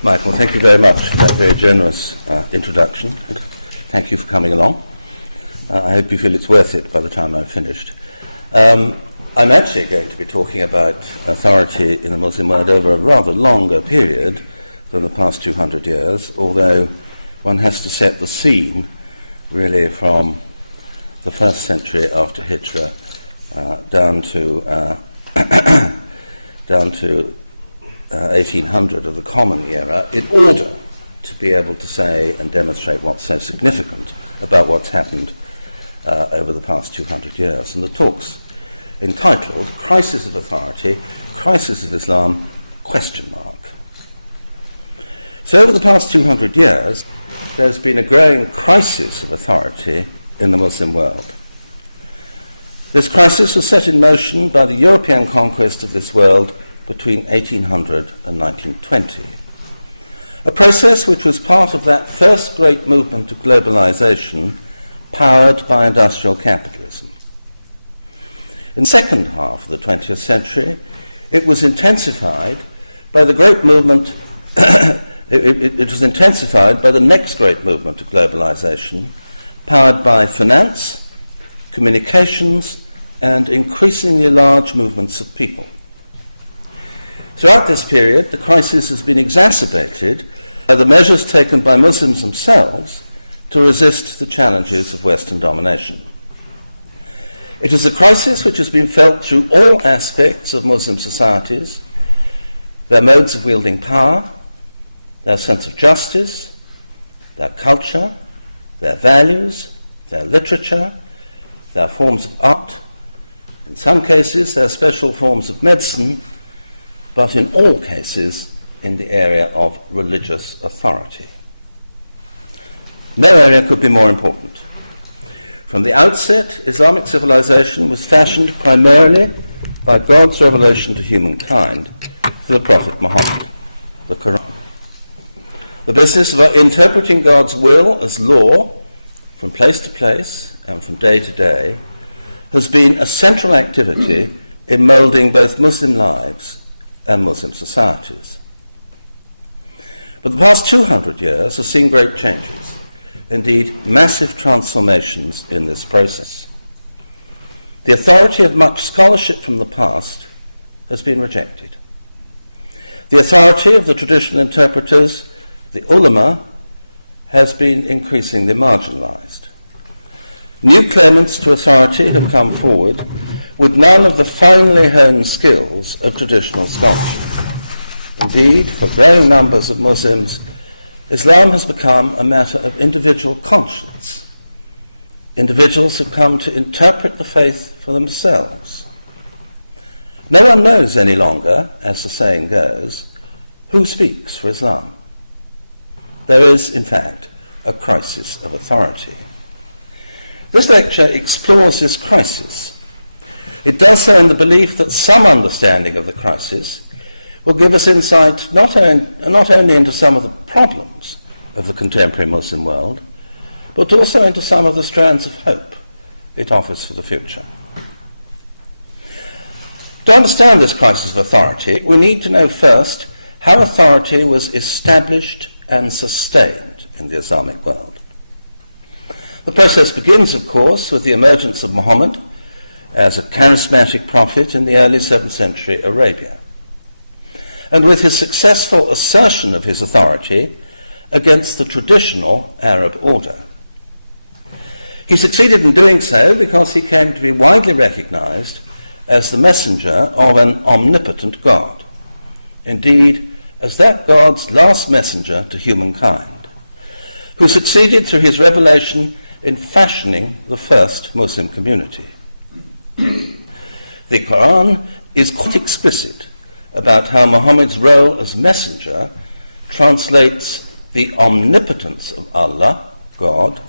Michael, thank you very much for that very generous introduction. And thank you for coming along. I hope you feel it's worth it by the time I've finished. I'm actually going to be talking about authority in the Muslim world over a rather longer period than the past 200 years, although one has to set the scene really from the first century after Hijrah down to 1800 of the Common Era, in order to be able to say and demonstrate what's so significant about what's happened over the past 200 years. And the talk's entitled Crisis of Authority, Crisis of Islam, ? So over the past 200 years, there's been a growing crisis of authority in the Muslim world. This crisis was set in motion by the European conquest of this world between 1800 and 1920, a process which was part of that first great movement of globalization powered by industrial capitalism. In the second half of the 20th century, it was intensified by the great movement it was intensified by the next great movement of globalization, powered by finance, communications, and increasingly large movements of people. Throughout this period, the crisis has been exacerbated by the measures taken by Muslims themselves to resist the challenges of Western domination. It is a crisis which has been felt through all aspects of Muslim societies, their modes of wielding power, their sense of justice, their culture, their values, their literature, their forms of art, in some cases their special forms of medicine, but in all cases in the area of religious authority. No area could be more important. From the outset, Islamic civilization was fashioned primarily by God's revelation to humankind through the Prophet Muhammad, the Quran. The business of interpreting God's will as law from place to place and from day to day has been a central activity in moulding both Muslim lives and Muslim societies. But the past 200 years have seen great changes, indeed massive transformations in this process. The authority of much scholarship from the past has been rejected. The authority of the traditional interpreters, the ulama, has been increasingly marginalized. New claimants to authority have come forward with none of the finely honed skills of traditional scholarship. Indeed, for growing numbers of Muslims, Islam has become a matter of individual conscience. Individuals have come to interpret the faith for themselves. No one knows any longer, as the saying goes, who speaks for Islam. There is, in fact, a crisis of authority. This lecture explores this crisis. It does so in the belief that some understanding of the crisis will give us insight not only into some of the problems of the contemporary Muslim world, but also into some of the strands of hope it offers for the future. To understand this crisis of authority, we need to know first how authority was established and sustained in the Islamic world. The process begins, of course, with the emergence of Muhammad as a charismatic prophet in the early 7th century Arabia, and with his successful assertion of his authority against the traditional Arab order. He succeeded in doing so because he came to be widely recognized as the messenger of an omnipotent God, indeed, as that God's last messenger to humankind, who succeeded through his revelation in fashioning the first Muslim community. The Quran is quite explicit about how Muhammad's role as messenger translates the omnipotence of Allah, God,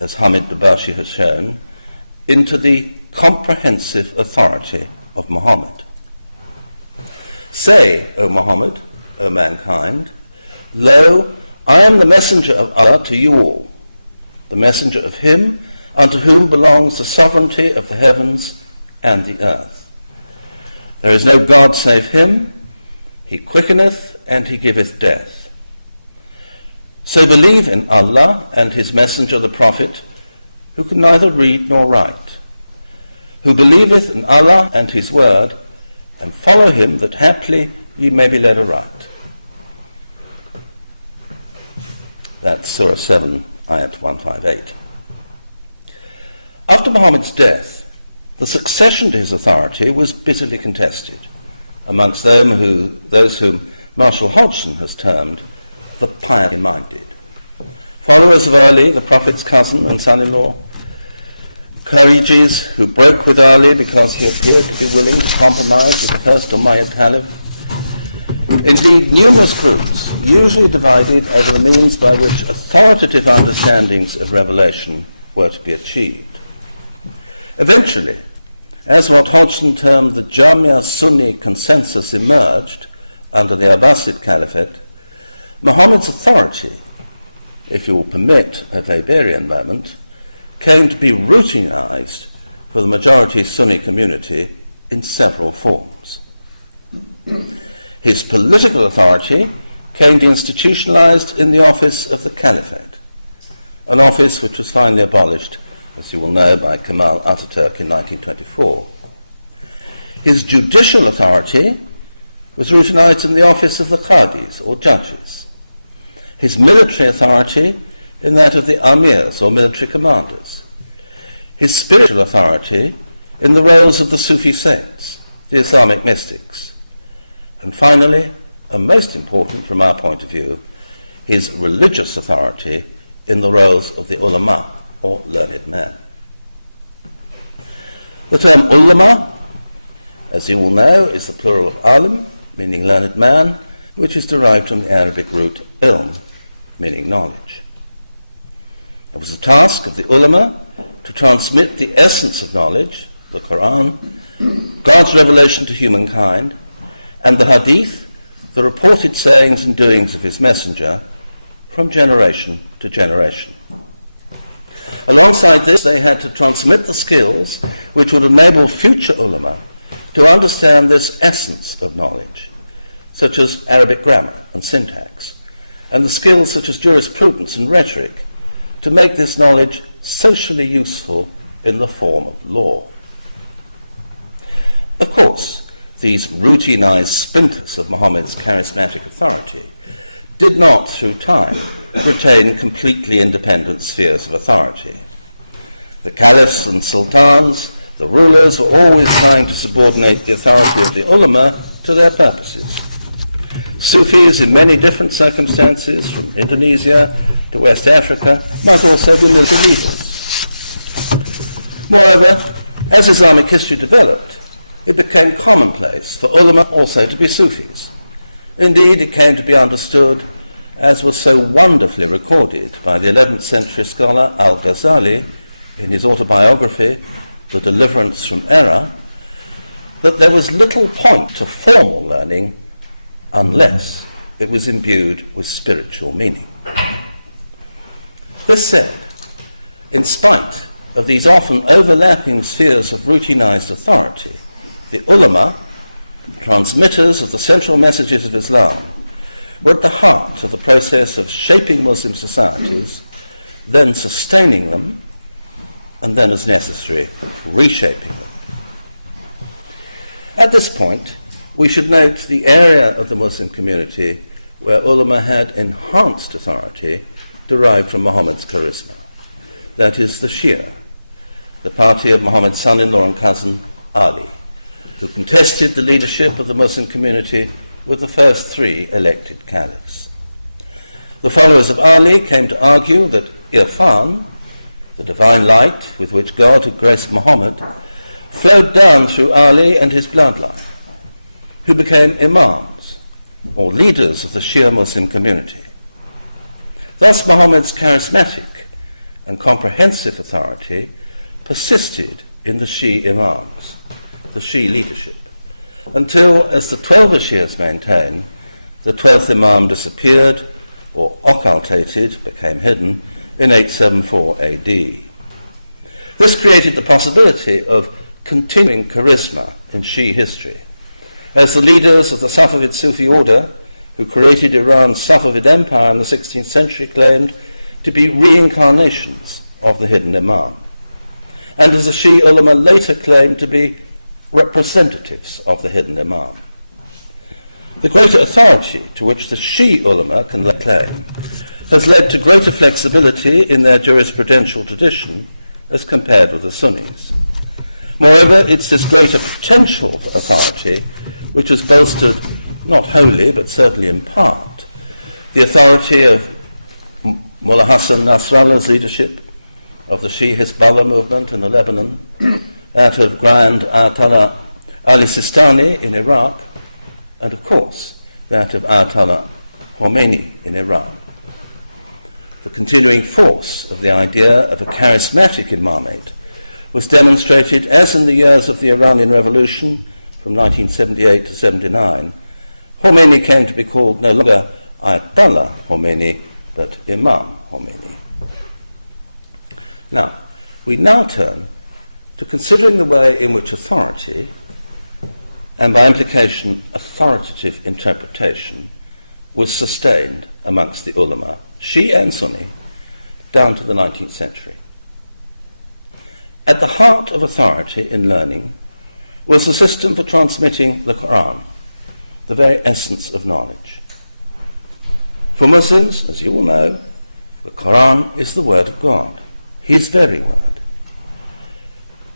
as Hamid Dabashi has shown, into the comprehensive authority of Muhammad. Say, O Muhammad, O mankind, lo, I am the messenger of Allah to you all, the messenger of him unto whom belongs the sovereignty of the heavens and the earth. There is no God save him. He quickeneth and he giveth death. So believe in Allah and his messenger the Prophet, who can neither read nor write, who believeth in Allah and his word, and follow him, that haply ye may be led aright. That's Surah 7, Ayat 158. After Muhammad's death, the succession to his authority was bitterly contested amongst those whom Marshall Hodgson has termed the piety-minded. Followers of Ali, the Prophet's cousin and son-in-law, Kharijis, who broke with Ali because he appeared to be willing to compromise with the first Umayyad Caliph. Indeed, numerous groups, usually divided over the means by which authoritative understandings of revelation were to be achieved. Eventually, as what Hodgson termed the Jamia Sunni consensus emerged under the Abbasid Caliphate, Muhammad's authority, if you will permit a Weberian moment, came to be routinized for the majority Sunni community in several forms. His political authority came to be institutionalized in the office of the Caliphate, an office which was finally abolished, as you will know, by Kemal Ataturk in 1924. His judicial authority was routinized in the office of the Qadis, or judges. His military authority in that of the amirs, or military commanders. His spiritual authority in the roles of the Sufi saints, the Islamic mystics. And finally, and most important from our point of view, his religious authority in the roles of the ulama, or learned men. The term ulama, as you will know, is the plural of alim, meaning learned man, which is derived from the Arabic root ilm, meaning knowledge. It was the task of the ulama to transmit the essence of knowledge, the Quran, God's revelation to humankind, and the hadith, the reported sayings and doings of his messenger, from generation to generation. Alongside this, they had to transmit the skills which would enable future ulama to understand this essence of knowledge, such as Arabic grammar and syntax, and the skills such as jurisprudence and rhetoric, to make this knowledge socially useful in the form of law. Of course, these routinized splinters of Muhammad's charismatic authority did not, through time, retain completely independent spheres of authority. The caliphs and sultans, the rulers, were always trying to subordinate the authority of the ulama to their purposes. Sufis, in many different circumstances, from Indonesia to West Africa, might also be military leaders. Moreover, as Islamic history developed, it became commonplace for ulama also to be Sufis. Indeed, it came to be understood, as was so wonderfully recorded by the 11th century scholar Al-Ghazali in his autobiography, The Deliverance from Error, that there was little point to formal learning unless it was imbued with spiritual meaning. This said, in spite of these often overlapping spheres of routinized authority, the ulama, transmitters of the central messages of Islam, were at the heart of the process of shaping Muslim societies, then sustaining them, and then, as necessary, reshaping them. At this point, we should note the area of the Muslim community where ulama had enhanced authority derived from Muhammad's charisma. That is the Shia, the party of Muhammad's son-in-law and cousin Ali, who contested the leadership of the Muslim community with the first three elected caliphs. The followers of Ali came to argue that Irfan, the divine light with which God had graced Muhammad, flowed down through Ali and his bloodline, who became imams, or leaders of the Shia Muslim community. Thus Muhammad's charismatic and comprehensive authority persisted in the Shia imams, the Shia leadership, until, as the 12 Shias maintain, the 12th imam disappeared or occultated, became hidden, in 874 AD. This created the possibility of continuing charisma in Shia history, as the leaders of the Safavid Sufi order, who who created Iran's Safavid Empire in the 16th century, claimed to be reincarnations of the hidden Imam, and as the Shia ulama later claimed to be representatives of the hidden Imam. The greater authority to which the Shia ulama can lay claim has led to greater flexibility in their jurisprudential tradition as compared with the Sunnis. Moreover, it's this greater potential for authority which has bolstered, not wholly, but certainly in part, the authority of Mullah Hassan Nasrallah's leadership, of the Shia Hezbollah movement in the Lebanon, that of Grand Ayatollah Ali Sistani in Iraq, and of course that of Ayatollah Khomeini in Iran. The continuing force of the idea of a charismatic imamate was demonstrated, as in the years of the Iranian Revolution from 1978 to 79, Khomeini came to be called no longer Ayatollah Khomeini, but Imam Khomeini. Now, we now turn to considering the way in which authority, and by implication authoritative interpretation, was sustained amongst the ulama, Shia and Sunni, down to the 19th century. At the heart of authority in learning was the system for transmitting the Quran, the very essence of knowledge. For Muslims, as you will know, the Quran is the word of God, His very word.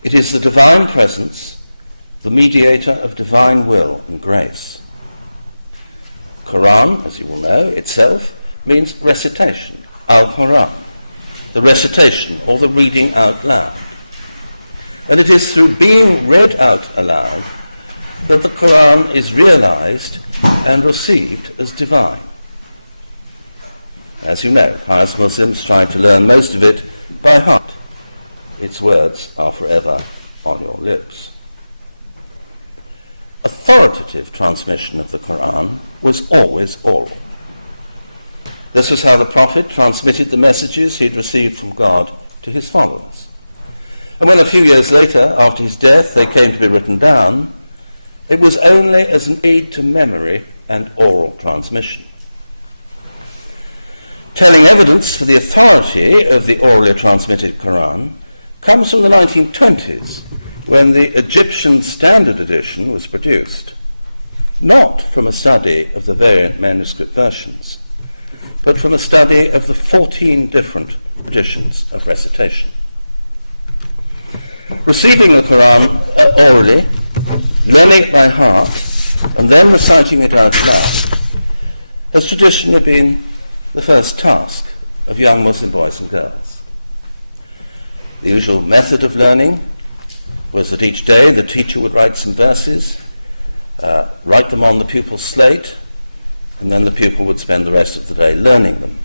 It is the divine presence, the mediator of divine will and grace. Quran, as you will know, itself means recitation, al-Quran, the recitation or the reading out loud. And it is through being read out aloud that the Quran is realized and received as divine. As you know, pious Muslims strive to learn most of it by heart. Its words are forever on your lips. Authoritative transmission of the Quran was always oral. This was how the Prophet transmitted the messages he had received from God to his followers. And when a few years later, after his death, they came to be written down, it was only as an aid to memory and oral transmission. Telling evidence for the authority of the orally transmitted Quran comes from the 1920s, when the Egyptian Standard Edition was produced, not from a study of the variant manuscript versions, but from a study of the 14 different traditions of recitation. Receiving the Quran orally, learning it by heart, and then reciting it out loud has traditionally been the first task of young Muslim boys and girls. The usual method of learning was that each day the teacher would write some verses, write them on the pupil's slate, and then the pupil would spend the rest of the day learning them.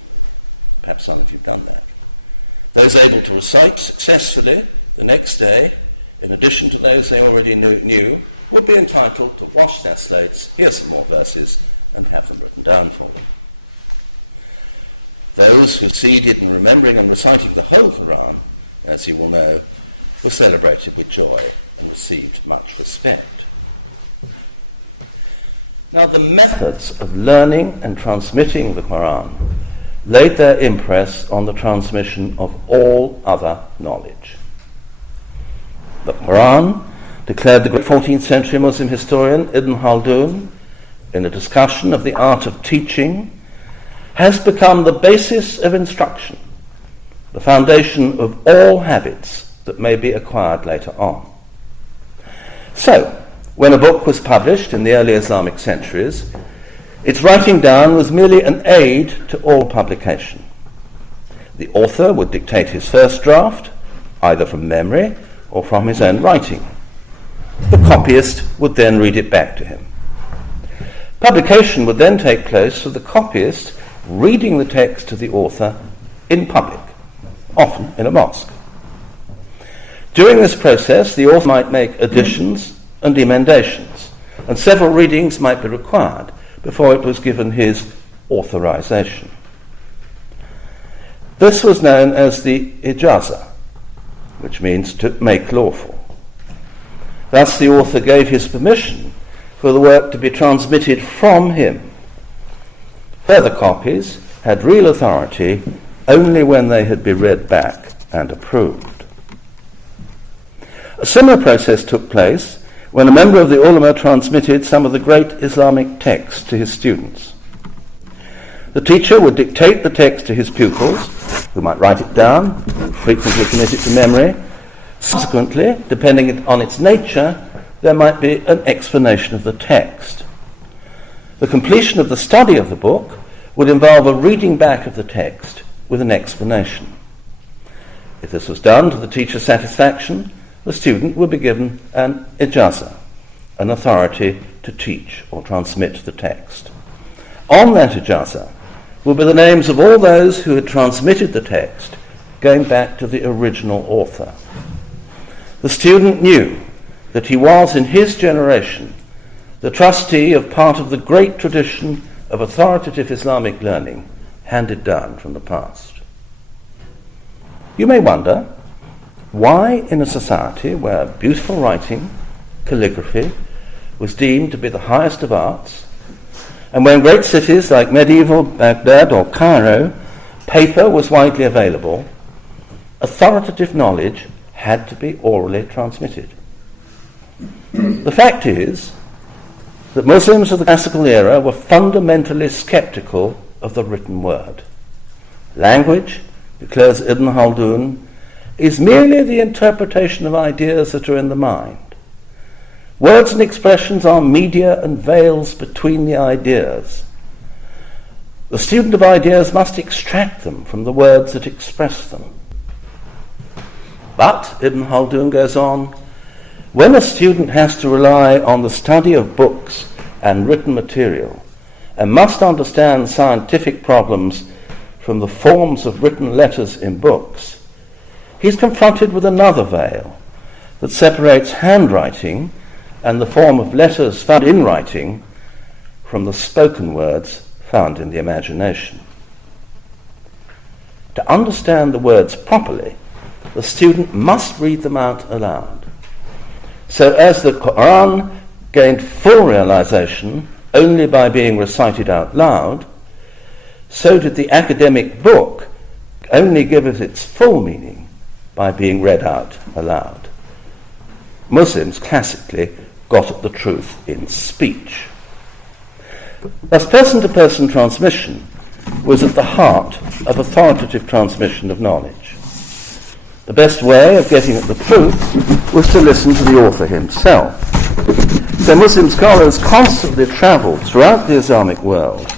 Perhaps some of you have done that. Those able to recite successfully the next day, in addition to those they already knew, would be entitled to wash their slates, hear some more verses, and have them written down for them. Those who succeeded in remembering and reciting the whole Quran, as you will know, were celebrated with joy and received much respect. Now, the methods of learning and transmitting the Quran laid their impress on the transmission of all other knowledge. The Quran, declared the great 14th century Muslim historian Ibn Khaldun in a discussion of the art of teaching, has become the basis of instruction, the foundation of all habits that may be acquired later on. So, when a book was published in the early Islamic centuries, its writing down was merely an aid to all publication. The author would dictate his first draft, either from memory or from his own writing. The copyist would then read it back to him. Publication would then take place with the copyist reading the text to the author in public, often in a mosque. During this process, the author might make additions and emendations, and several readings might be required before it was given his authorization. This was known as the ijazah, which means to make lawful. Thus the author gave his permission for the work to be transmitted from him, Further copies had real authority only when they had been read back and approved. A similar process took place when a member of the ulama transmitted some of the great Islamic texts to his students. The teacher would dictate the text to his pupils, who might write it down, frequently commit it to memory. Subsequently, depending on its nature, there might be an explanation of the text. The completion of the study of the book would involve a reading back of the text with an explanation. If this was done to the teacher's satisfaction, the student would be given an ijazah, an authority to teach or transmit the text. On that ijazah will be the names of all those who had transmitted the text, going back to the original author. The student knew that he was, in his generation, the trustee of part of the great tradition of authoritative Islamic learning handed down from the past. You may wonder why, in a society where beautiful writing, calligraphy, was deemed to be the highest of arts, and where in great cities like medieval Baghdad or Cairo, paper was widely available, authoritative knowledge had to be orally transmitted. The fact is that Muslims of the classical era were fundamentally skeptical of the written word. Language, declares Ibn Khaldun, is merely the interpretation of ideas that are in the mind. Words and expressions are media and veils between the ideas. The student of ideas must extract them from the words that express them. But, Ibn Khaldun goes on, when a student has to rely on the study of books and written material and must understand scientific problems from the forms of written letters in books, he's confronted with another veil that separates handwriting and the form of letters found in writing from the spoken words found in the imagination. To understand the words properly, the student must read them out aloud. So as the Quran gained full realization only by being recited out loud, so did the academic book only give it its full meaning by being read out aloud. Muslims classically got at the truth in speech. Thus, person-to-person transmission was at the heart of authoritative transmission of knowledge. The best way of getting at the truth was to listen to the author himself. So Muslim scholars constantly travelled throughout the Islamic world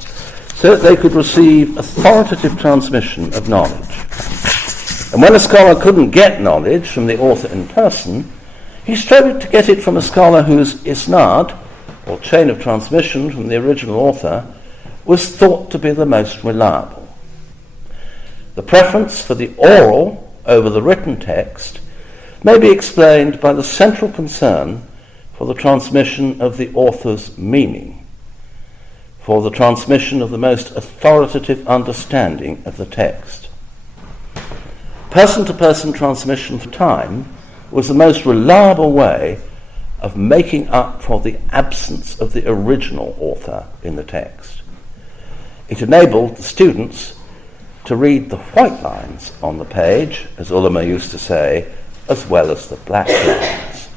so that they could receive authoritative transmission of knowledge. And when a scholar couldn't get knowledge from the author in person, he strove to get it from a scholar whose isnad, or chain of transmission from the original author, was thought to be the most reliable. The preference for the oral over the written text may be explained by the central concern for the transmission of the author's meaning, for the transmission of the most authoritative understanding of the text. Person-to-person transmission for time was the most reliable way of making up for the absence of the original author in the text. It enabled the students to read the white lines on the page, as ulama used to say, as well as the black lines.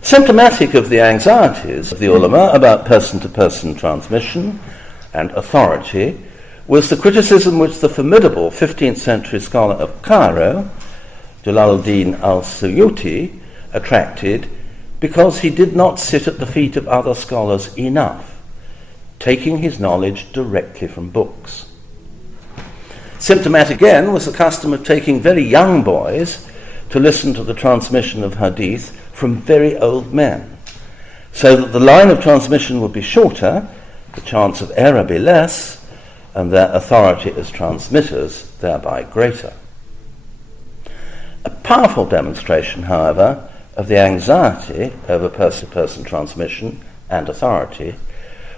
Symptomatic of the anxieties of the ulama about person-to-person transmission and authority was the criticism which the formidable 15th century scholar of Cairo, Jalaluddin al-Suyuti, attracted because he did not sit at the feet of other scholars enough, taking his knowledge directly from books. Symptomatic again was the custom of taking very young boys to listen to the transmission of hadith from very old men, so that the line of transmission would be shorter, the chance of error be less, and their authority as transmitters thereby greater. A powerful demonstration, however, of the anxiety over person-to-person transmission and authority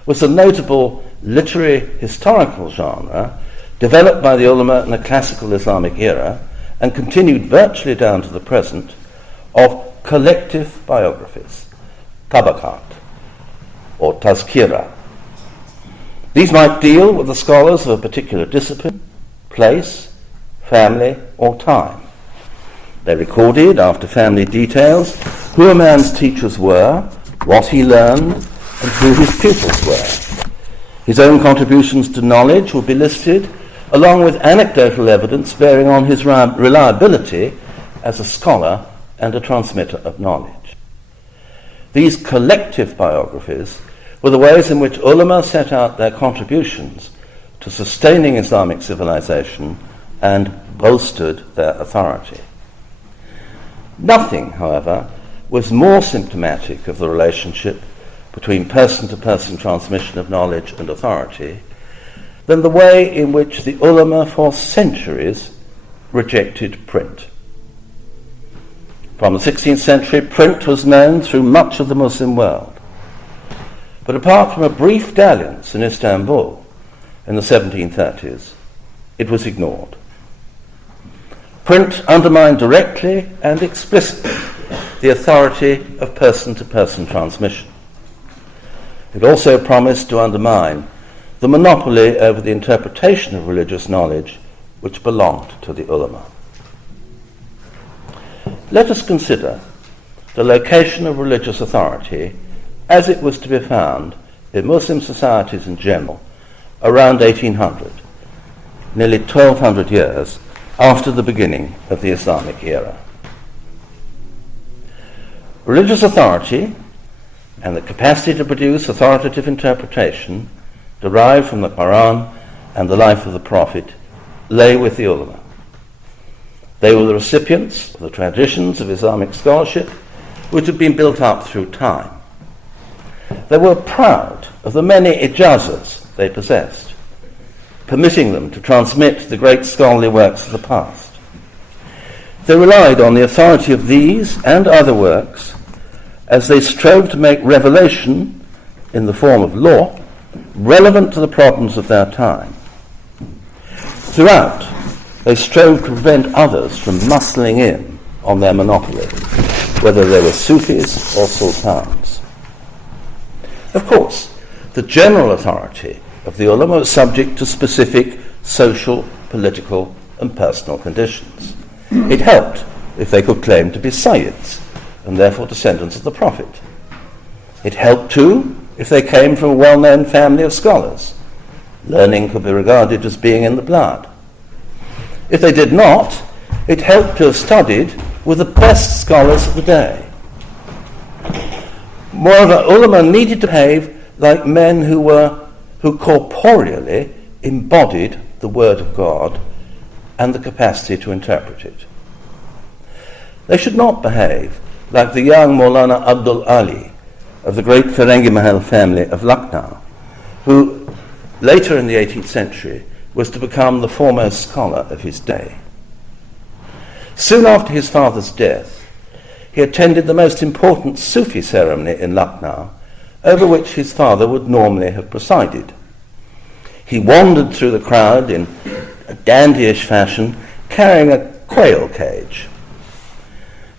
was the notable literary historical genre developed by the ulama in the classical Islamic era and continued virtually down to the present of collective biographies, tabakat, or tazkira, These might deal with the scholars of a particular discipline, place, family, or time. They recorded, after family details, who a man's teachers were, what he learned, and who his pupils were. His own contributions to knowledge would be listed, along with anecdotal evidence bearing on his reliability as a scholar and a transmitter of knowledge. These collective biographies were the ways in which ulama set out their contributions to sustaining Islamic civilization and bolstered their authority. Nothing, however, was more symptomatic of the relationship between person-to-person transmission of knowledge and authority than the way in which the ulama for centuries rejected print. From the 16th century, print was known through much of the Muslim world. But apart from a brief dalliance in Istanbul in the 1730s, it was ignored. Print undermined directly and explicitly the authority of person-to-person transmission. It also promised to undermine the monopoly over the interpretation of religious knowledge which belonged to the ulama. Let us consider the location of religious authority as it was to be found in Muslim societies in general around 1800, nearly 1200 years after the beginning of the Islamic era. Religious authority and the capacity to produce authoritative interpretation derived from the Quran and the life of the Prophet lay with the ulama. They were the recipients of the traditions of Islamic scholarship which had been built up through time. They were proud of the many ijazas they possessed, permitting them to transmit the great scholarly works of the past. They relied on the authority of these and other works as they strove to make revelation in the form of law relevant to the problems of their time. Throughout, they strove to prevent others from muscling in on their monopoly, whether they were Sufis or sultans. Of course, the general authority of the ulama was subject to specific social, political, and personal conditions. It helped if they could claim to be Sayyids, and therefore descendants of the Prophet. It helped too if they came from a well-known family of scholars. Learning could be regarded as being in the blood. If they did not, it helped to have studied with the best scholars of the day. Moreover, ulama needed to behave like men who corporeally embodied the word of God and the capacity to interpret it. They should not behave like the young Maulana Abdul Ali of the great Ferengi Mahal family of Lucknow, who later in the 18th century was to become the foremost scholar of his day. Soon after his father's death, he attended the most important Sufi ceremony in Lucknow, over which his father would normally have presided. He wandered through the crowd in a dandyish fashion, carrying a quail cage.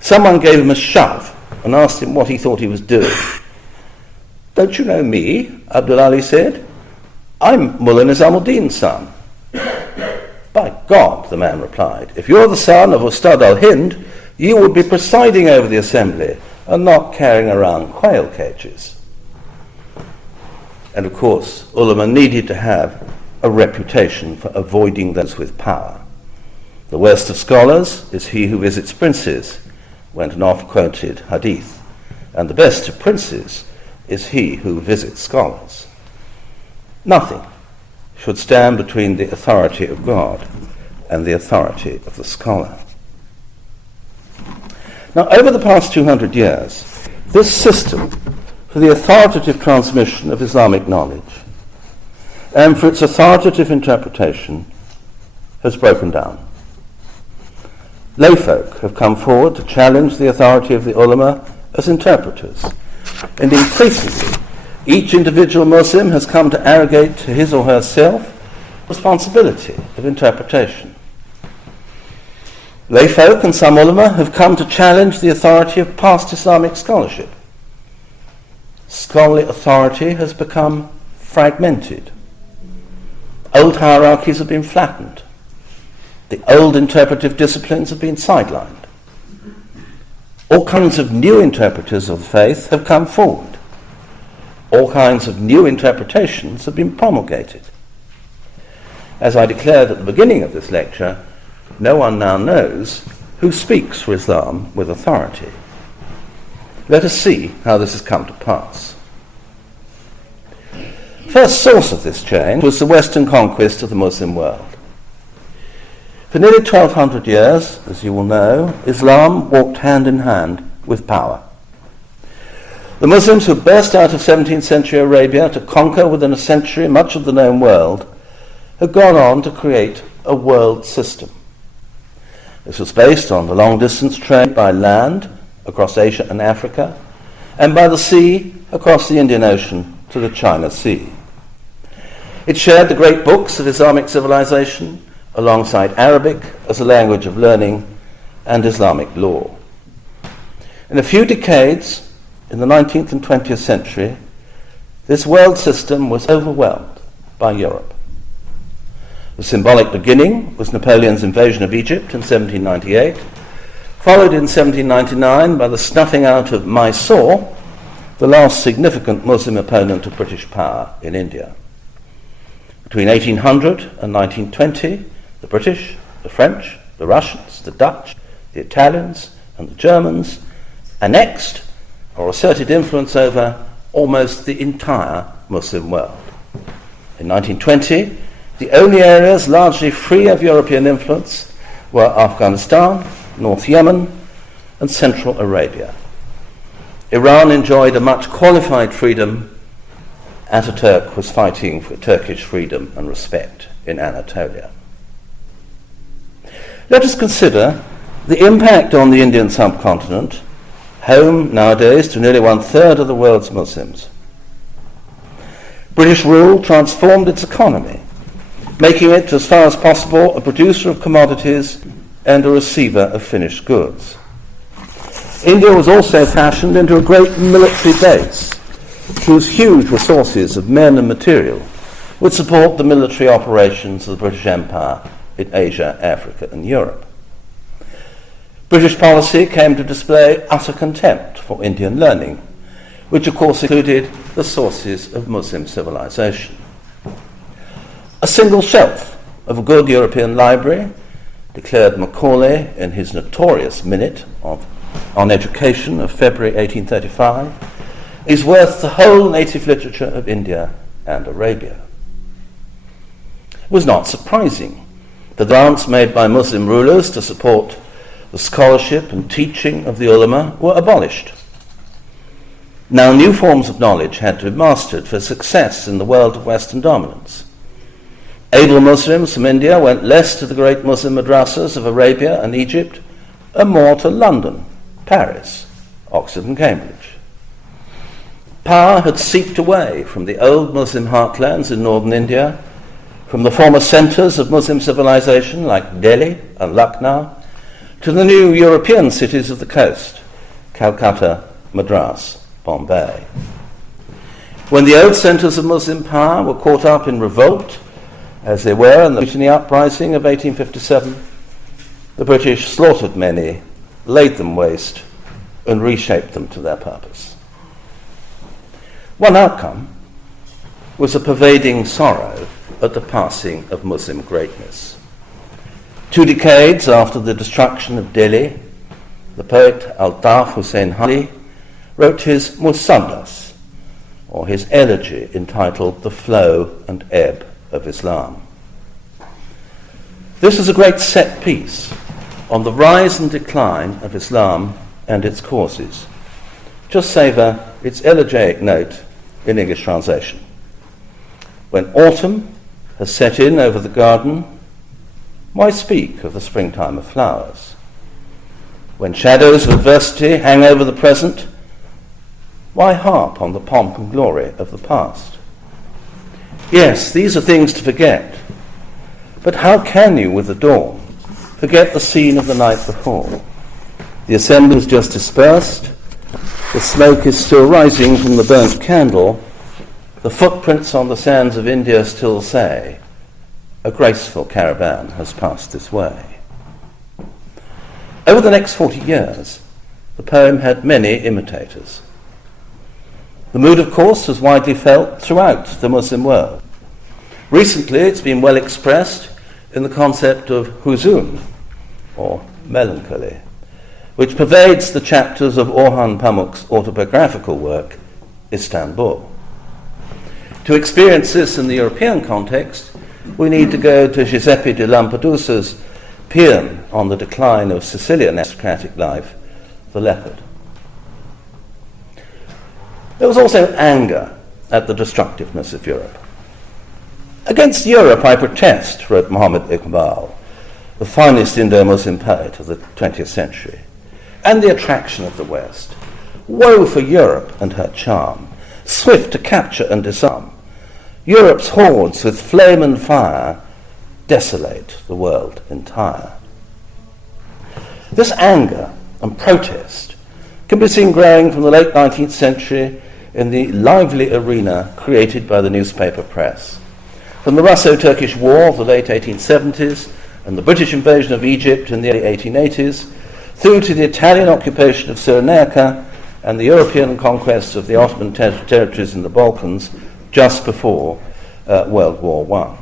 Someone gave him a shove and asked him what he thought he was doing. "Don't you know me?" Abdul Ali said. "I'm Mullah Nizamuddin's son." "By God," the man replied, "if you're the son of Ustad al-Hind, you would be presiding over the assembly and not carrying around quail cages." And of course, ulama needed to have a reputation for avoiding those with power. The worst of scholars is he who visits princes, went an oft-quoted hadith, and the best of princes is he who visits scholars. Nothing should stand between the authority of God and the authority of the scholar. Now, over the past 200 years, this system for the authoritative transmission of Islamic knowledge and for its authoritative interpretation has broken down. Layfolk have come forward to challenge the authority of the ulama as interpreters, and increasingly each individual Muslim has come to arrogate to his or herself responsibility of interpretation. Layfolk and some ulama have come to challenge the authority of past Islamic scholarship. Scholarly authority has become fragmented, Old hierarchies have been flattened. The old interpretive disciplines have been sidelined. All kinds of new interpreters of the faith have come forward. All kinds of new interpretations have been promulgated. As I declared at the beginning of this lecture, no one now knows who speaks for Islam with authority. Let us see how this has come to pass. First source of this change was the Western conquest of the Muslim world. For nearly 1200 years, as you will know, Islam walked hand in hand with power. The Muslims who burst out of 17th century Arabia to conquer within a century much of the known world had gone on to create a world system. This was based on the long-distance trade by land across Asia and Africa, and by the sea across the Indian Ocean to the China Sea. It shared the great books of Islamic civilization alongside Arabic as a language of learning and Islamic law. In a few decades, in the 19th and 20th century, this world system was overwhelmed by Europe. The symbolic beginning was Napoleon's invasion of Egypt in 1798, followed in 1799 by the snuffing out of Mysore, the last significant Muslim opponent of British power in India. Between 1800 and 1920, the British, the French, the Russians, the Dutch, the Italians, and the Germans annexed or asserted influence over almost the entire Muslim world. In 1920, the only areas largely free of European influence were Afghanistan, North Yemen, and Central Arabia. Iran enjoyed a much qualified freedom. Ataturk was fighting for Turkish freedom and respect in Anatolia. Let us consider the impact on the Indian subcontinent, home nowadays to nearly 1/3 of the world's Muslims. British rule transformed its economy, making it, as far as possible, a producer of commodities and a receiver of finished goods. India was also fashioned into a great military base, whose huge resources of men and material would support the military operations of the British Empire in Asia, Africa, and Europe. British policy came to display utter contempt for Indian learning, which of course included the sources of Muslim civilization. A single shelf of a good European library, declared Macaulay in his notorious Minute on Education of February 1835, is worth the whole native literature of India and Arabia. It was not surprising that the grants made by Muslim rulers to support the scholarship and teaching of the ulama were abolished. Now new forms of knowledge had to be mastered for success in the world of Western dominance. Able Muslims from India went less to the great Muslim madrasas of Arabia and Egypt and more to London, Paris, Oxford and Cambridge. Power had seeped away from the old Muslim heartlands in northern India, from the former centres of Muslim civilization like Delhi and Lucknow, to the new European cities of the coast, Calcutta, Madras, Bombay. When the old centres of Muslim power were caught up in revolt, as they were in the Mutiny Uprising of 1857, the British slaughtered many, laid them waste, and reshaped them to their purpose. One outcome was a pervading sorrow at the passing of Muslim greatness. 2 decades after the destruction of Delhi, the poet Altaf Hussain Ali wrote his Musaddas, or his elegy entitled The Flow and Ebb of Islam. This is a great set piece on the rise and decline of Islam and its causes. Just savour its elegiac note in English translation. When autumn has set in over the garden, why speak of the springtime of flowers? When shadows of adversity hang over the present, why harp on the pomp and glory of the past? Yes, these are things to forget, but how can you, with the dawn, forget the scene of the night before? The assembly is just dispersed, the smoke is still rising from the burnt candle, the footprints on the sands of India still say, a graceful caravan has passed this way. Over the next 40 years, the poem had many imitators. The mood, of course, was widely felt throughout the Muslim world. Recently, it's been well expressed in the concept of huzun, or melancholy, which pervades the chapters of Orhan Pamuk's autobiographical work, Istanbul. To experience this in the European context, we need to go to Giuseppe di Lampedusa's paean on the decline of Sicilian aristocratic life, The Leopard. There was also anger at the destructiveness of Europe. Against Europe I protest, wrote Muhammad Iqbal, the finest Indo-Muslim poet of the 20th century, and the attraction of the West. Woe for Europe and her charm, swift to capture and disarm. Europe's hordes with flame and fire desolate the world entire. This anger and protest can be seen growing from the late 19th century in the lively arena created by the newspaper press. From the Russo-Turkish War of the late 1870s and the British invasion of Egypt in the early 1880s, through to the Italian occupation of Cyrenaica and the European conquest of the Ottoman territories in the Balkans just before World War I.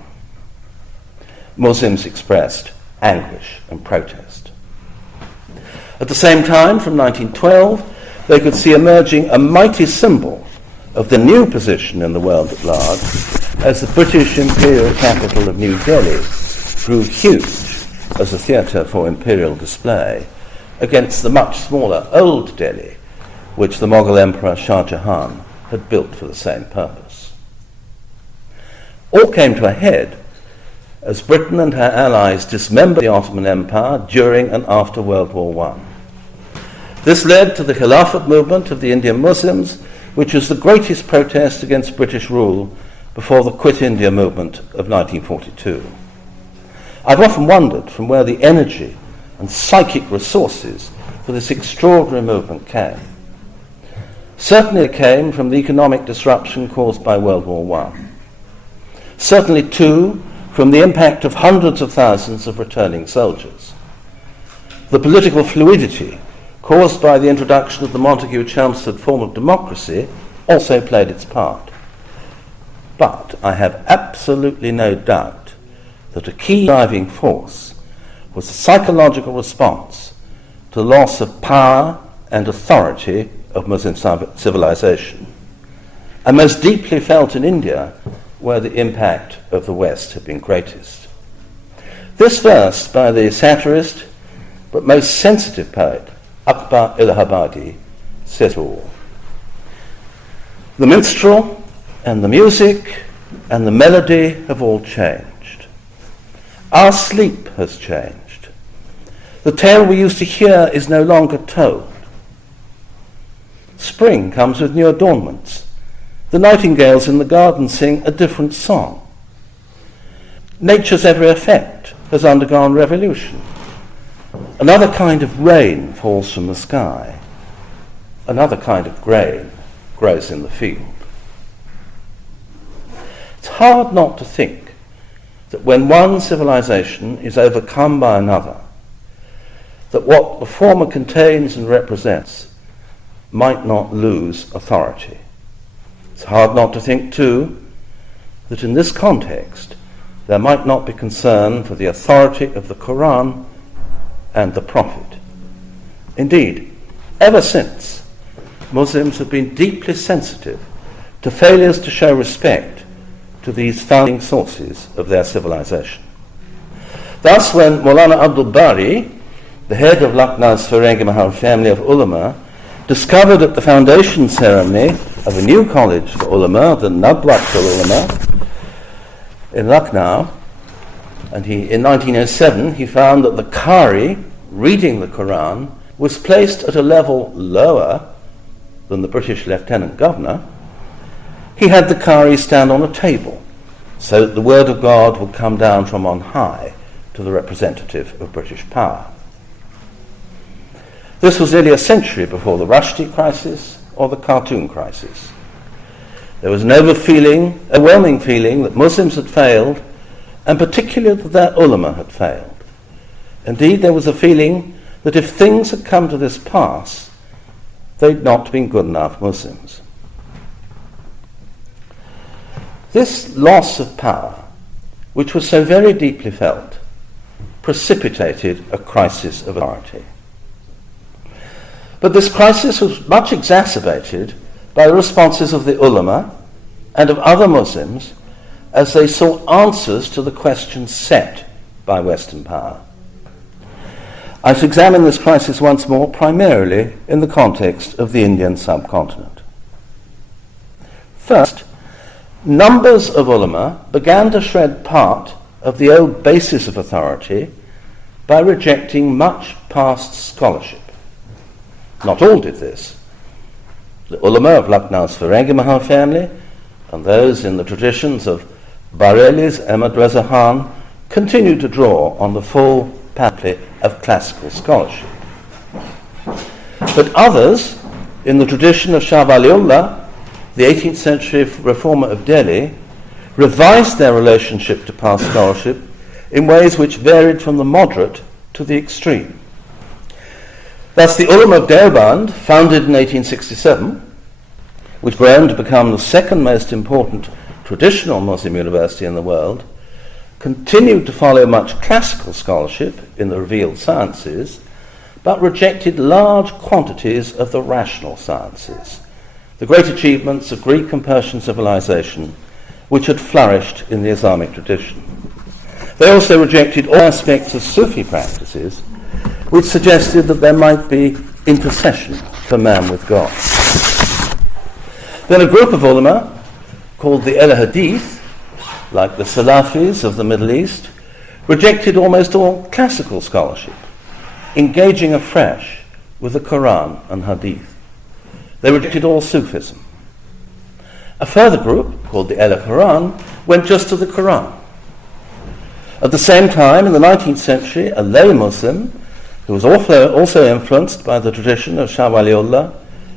Muslims expressed anguish and protest. At the same time, from 1912, they could see emerging a mighty symbol of the new position in the world at large as the British imperial capital of New Delhi grew huge as a theatre for imperial display against the much smaller Old Delhi, which the Mughal Emperor Shah Jahan had built for the same purpose. All came to a head as Britain and her allies dismembered the Ottoman Empire during and after World War I. This led to the Khilafat movement of the Indian Muslims, which was the greatest protest against British rule before the Quit India movement of 1942. I've often wondered from where the energy and psychic resources for this extraordinary movement came. Certainly it came from the economic disruption caused by World War I. Certainly, too, from the impact of hundreds of thousands of returning soldiers. The political fluidity caused by the introduction of the Montagu-Chelmsford form of democracy also played its part. But I have absolutely no doubt that a key driving force was the psychological response to loss of power and authority of Muslim civilization, and most deeply felt in India, where the impact of the West had been greatest. This verse by the satirist but most sensitive poet Akbar Ilahabadi says all. The minstrel and the music and the melody have all changed. Our sleep has changed. The tale we used to hear is no longer told. Spring comes with new adornments. The nightingales in the garden sing a different song. Nature's every effect has undergone revolution. Another kind of rain falls from the sky. Another kind of grain grows in the field. It's hard not to think that when one civilization is overcome by another, that what the former contains and represents might not lose authority. It's hard not to think, too, that in this context there might not be concern for the authority of the Quran and the Prophet. Indeed, ever since, Muslims have been deeply sensitive to failures to show respect to these founding sources of their civilization. Thus, when Maulana Abdul Bari, the head of Lucknow's Faranghi Mahal family of ulama, discovered at the foundation ceremony of a new college for ulama, the Nadwat ulama, in Lucknow, and in 1907 he found that the Qari reading the Quran was placed at a level lower than the British Lieutenant Governor. He had the Qari stand on a table so that the word of God would come down from on high to the representative of British power. This was nearly a century before the Rushdie crisis or the cartoon crisis. There was an overwhelming feeling that Muslims had failed and particularly that their ulama had failed. Indeed, there was a feeling that if things had come to this pass, they'd not been good enough Muslims. This loss of power, which was so very deeply felt, precipitated a crisis of authority. But this crisis was much exacerbated by the responses of the ulama and of other Muslims as they sought answers to the questions set by Western power. I shall examine this crisis once more primarily in the context of the Indian subcontinent. First, numbers of ulama began to shred part of the old basis of authority by rejecting much past scholarship. Not all did this. The ulama of Lucknow's Faragi Mahal family and those in the traditions of Bareilly's Ahmad Reza Khan continued to draw on the full panoply of classical scholarship. But others, in the tradition of Shah Waliullah, the 18th century reformer of Delhi, revised their relationship to past scholarship in ways which varied from the moderate to the extreme. Thus, the ulama of Deoband, founded in 1867, which grew to become the second most important traditional Muslim university in the world, continued to follow much classical scholarship in the revealed sciences, but rejected large quantities of the rational sciences, the great achievements of Greek and Persian civilization, which had flourished in the Islamic tradition. They also rejected all aspects of Sufi practices, which suggested that there might be intercession for man with God. Then a group of ulama, called the Hadith, like the Salafis of the Middle East, rejected almost all classical scholarship, engaging afresh with the Quran and Hadith. They rejected all Sufism. A further group, called the Quran, went just to the Quran. At the same time, in the 19th century, a lay Muslim, who was also influenced by the tradition of Shah Waliullah,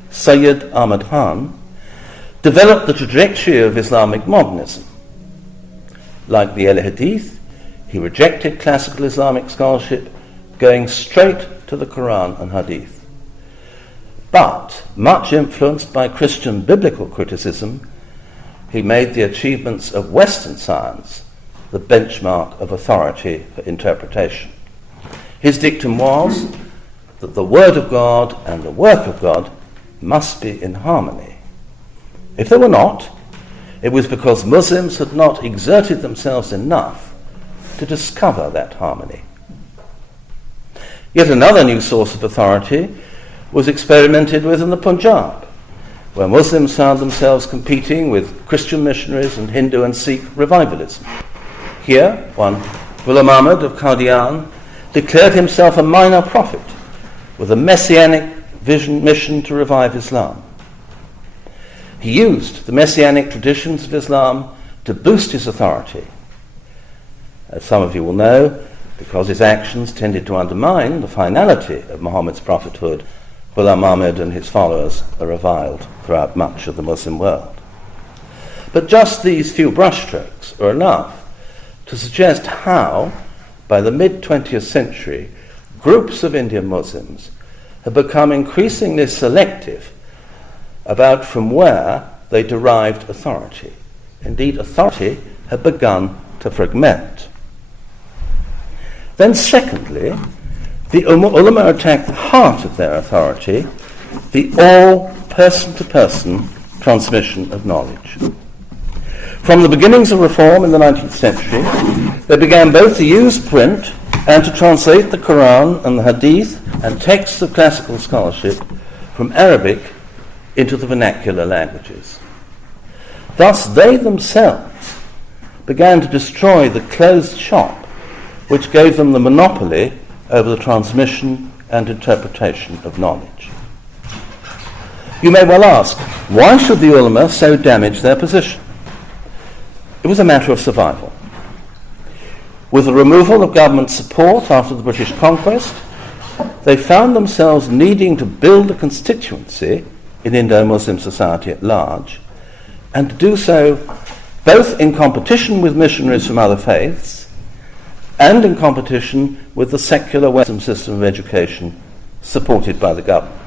Sayyid Ahmad Khan, developed the trajectory of Islamic modernism. Like the Hadith, he rejected classical Islamic scholarship, going straight to the Quran and Hadith. But, much influenced by Christian biblical criticism, he made the achievements of Western science the benchmark of authority for interpretation. His dictum was that the Word of God and the work of God must be in harmony. If they were not, it was because Muslims had not exerted themselves enough to discover that harmony. Yet another new source of authority was experimented with in the Punjab, where Muslims found themselves competing with Christian missionaries and Hindu and Sikh revivalism. Here, one, Ghulam Ahmad of Qadian, declared himself a minor prophet with a messianic mission to revive Islam. He used the messianic traditions of Islam to boost his authority. As some of you will know, because his actions tended to undermine the finality of Muhammad's prophethood, Ghulam Ahmad and his followers are reviled throughout much of the Muslim world. But just these few brushstrokes are enough to suggest how, by the mid-20th century, groups of Indian Muslims have become increasingly selective about from where they derived authority. Indeed, authority had begun to fragment. Then secondly, the ulama attacked the heart of their authority, the all person-to-person transmission of knowledge. From the beginnings of reform in the 19th century, they began both to use print and to translate the Quran and the Hadith and texts of classical scholarship from Arabic into the vernacular languages. Thus, they themselves began to destroy the closed shop which gave them the monopoly over the transmission and interpretation of knowledge. You may well ask, why should the ulama so damage their position? It was a matter of survival. With the removal of government support after the British conquest, they found themselves needing to build a constituency in Indo-Muslim society at large, and to do so both in competition with missionaries from other faiths and in competition with the secular Western system of education supported by the government.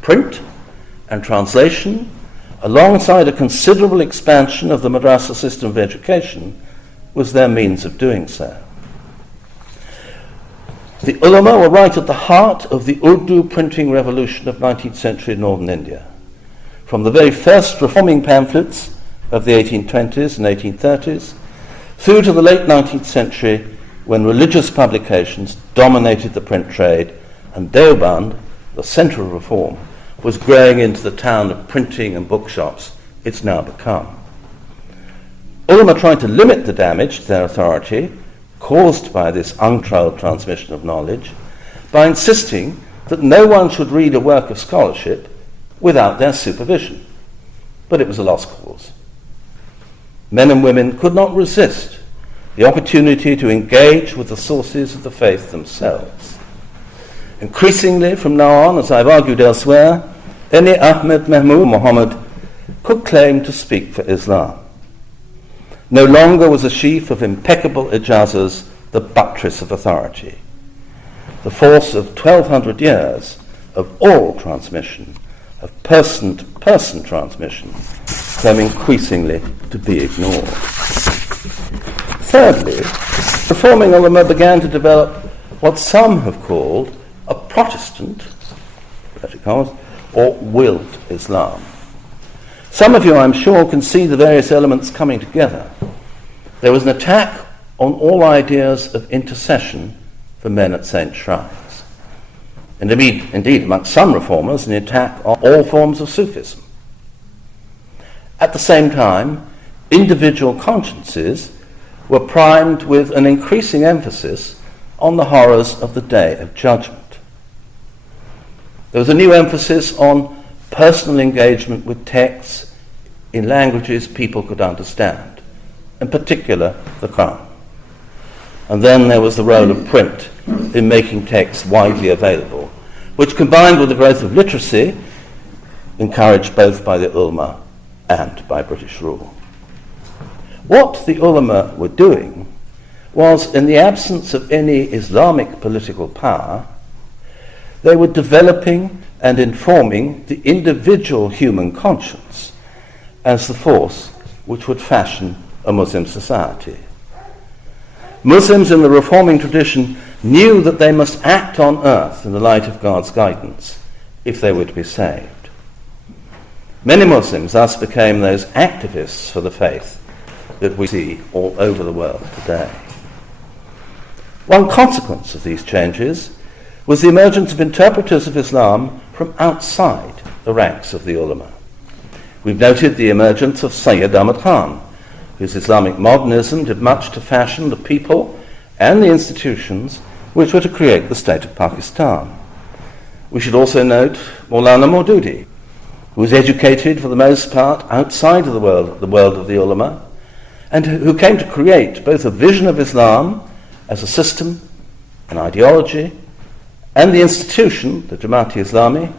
Print and translation, alongside a considerable expansion of the madrasa system of education, was their means of doing so. The ulama were right at the heart of the Urdu printing revolution of 19th century northern India. From the very first reforming pamphlets of the 1820s and 1830s, through to the late 19th century, when religious publications dominated the print trade, and Deoband, the centre of reform, was growing into the town of printing and bookshops it's now become. Ulama tried to limit the damage to their authority caused by this uncontrolled transmission of knowledge by insisting that no one should read a work of scholarship without their supervision. But it was a lost cause. Men and women could not resist the opportunity to engage with the sources of the faith themselves. Increasingly, from now on, as I've argued elsewhere, any Ahmed Mahmoud Muhammad could claim to speak for Islam. No longer was a sheaf of impeccable ijazas the buttress of authority. The force of 1,200 years of oral transmission, of person-to-person transmission, came increasingly to be ignored. Thirdly, reforming ulama began to develop what some have called a Protestant, or willed Islam. Some of you, I'm sure, can see the various elements coming together. There was an attack on all ideas of intercession for men at saint shrines. And indeed, amongst some reformers, an attack on all forms of Sufism. At the same time, individual consciences were primed with an increasing emphasis on the horrors of the Day of Judgment. There was a new emphasis on personal engagement with texts in languages people could understand, in particular the Quran. And then there was the role of print in making texts widely available, which, combined with the growth of literacy, encouraged both by the ulama and by British rule. What the ulama were doing was, in the absence of any Islamic political power, they were developing and informing the individual human conscience as the force which would fashion a Muslim society. Muslims in the reforming tradition knew that they must act on earth in the light of God's guidance if they were to be saved. Many Muslims thus became those activists for the faith that we see all over the world today. One consequence of these changes was the emergence of interpreters of Islam from outside the ranks of the ulama. We've noted the emergence of Sayyid Ahmad Khan, whose Islamic modernism did much to fashion the people and the institutions which were to create the state of Pakistan. We should also note Maulana Maududi, who was educated for the most part outside of the world of the ulama, and who came to create both a vision of Islam as a system, an ideology, and the institution, the Jamaat-e-Islami,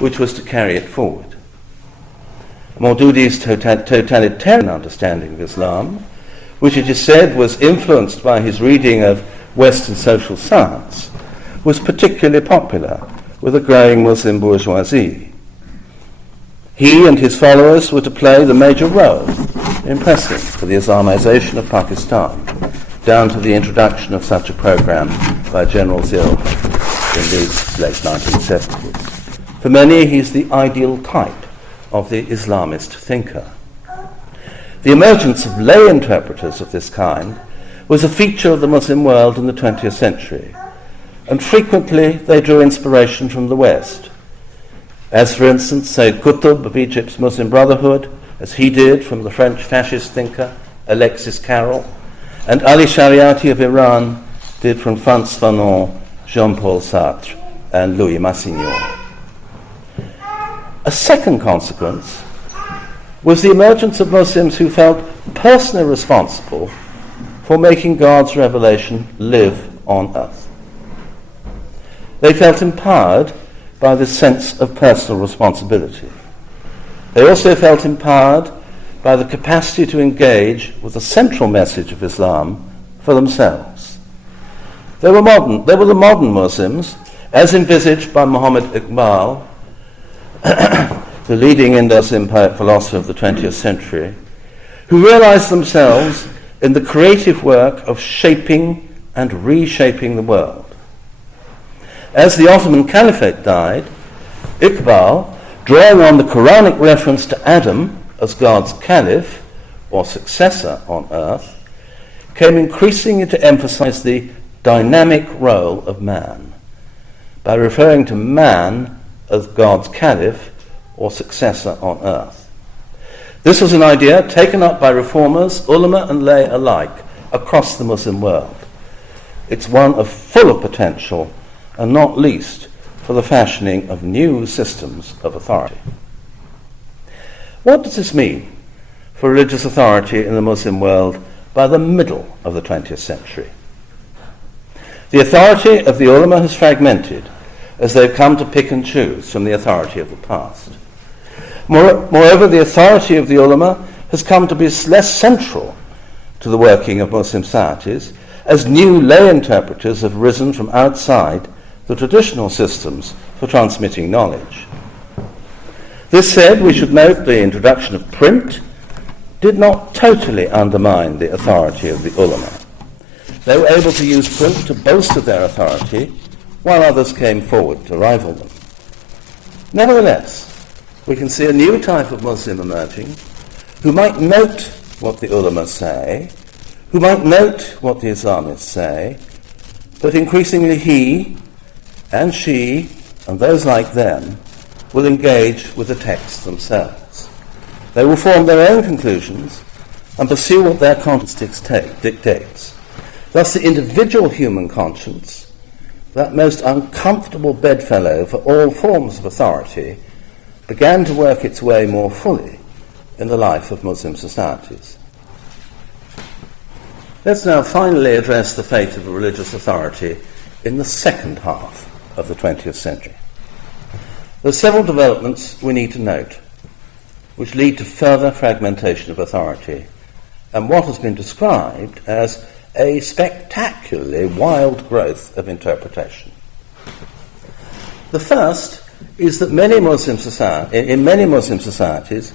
which was to carry it forward. Maududi's totalitarian understanding of Islam, which it is said was influenced by his reading of Western social science, was particularly popular with a growing Muslim bourgeoisie. He and his followers were to play the major role in pressing for the Islamization of Pakistan, down to the introduction of such a program by General Zia in the late 1970s. For many, he's the ideal type of the Islamist thinker. The emergence of lay interpreters of this kind was a feature of the Muslim world in the 20th century, and frequently they drew inspiration from the West, as for instance Sayyid Qutb of Egypt's Muslim Brotherhood, as he did from the French fascist thinker Alexis Carrel, and Ali Shariati of Iran did from Frantz Fanon, Jean-Paul Sartre, and Louis Massignon. A second consequence was the emergence of Muslims who felt personally responsible for making God's revelation live on earth. They felt empowered by this sense of personal responsibility. They also felt empowered by the capacity to engage with the central message of Islam for themselves. They were the modern Muslims, as envisaged by Muhammad Iqbal, the leading Indo-Muslim philosopher of the 20th century, who realized themselves in the creative work of shaping and reshaping the world. As the Ottoman Caliphate died, Iqbal, drawing on the Quranic reference to Adam as God's caliph, or successor on earth, came increasingly to emphasize the dynamic role of man, by referring to man as God's caliph, or successor on earth. This was an idea taken up by reformers, ulama and lay alike, across the Muslim world. It's one full of potential, and not least for the fashioning of new systems of authority. What does this mean for religious authority in the Muslim world by the middle of the 20th century? The authority of the ulama has fragmented as they've come to pick and choose from the authority of the past. Moreover, the authority of the ulama has come to be less central to the working of Muslim societies, as new lay interpreters have risen from outside the traditional systems for transmitting knowledge. This said, we should note the introduction of print did not totally undermine the authority of the ulama. They were able to use print to bolster their authority, while others came forward to rival them. Nevertheless, we can see a new type of Muslim emerging who might note what the ulama say, who might note what the Islamists say, but increasingly he and she and those like them will engage with the texts themselves. They will form their own conclusions and pursue what their conscience dictates. Thus the individual human conscience, that most uncomfortable bedfellow for all forms of authority, began to work its way more fully in the life of Muslim societies. Let's now finally address the fate of religious authority in the second half of the 20th century. There are several developments we need to note which lead to further fragmentation of authority and what has been described as a spectacularly wild growth of interpretation. The first is that in many Muslim societies,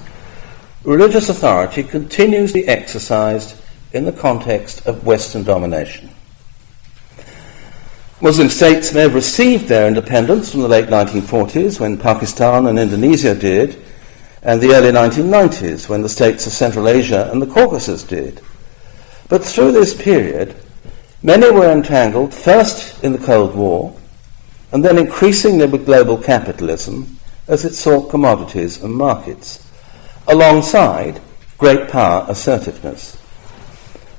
religious authority continues to be exercised in the context of Western domination. Muslim states may have received their independence from the late 1940s, when Pakistan and Indonesia did, and the early 1990s, when the states of Central Asia and the Caucasus did. But through this period, many were entangled first in the Cold War, and then increasingly with global capitalism as it sought commodities and markets, alongside great power assertiveness.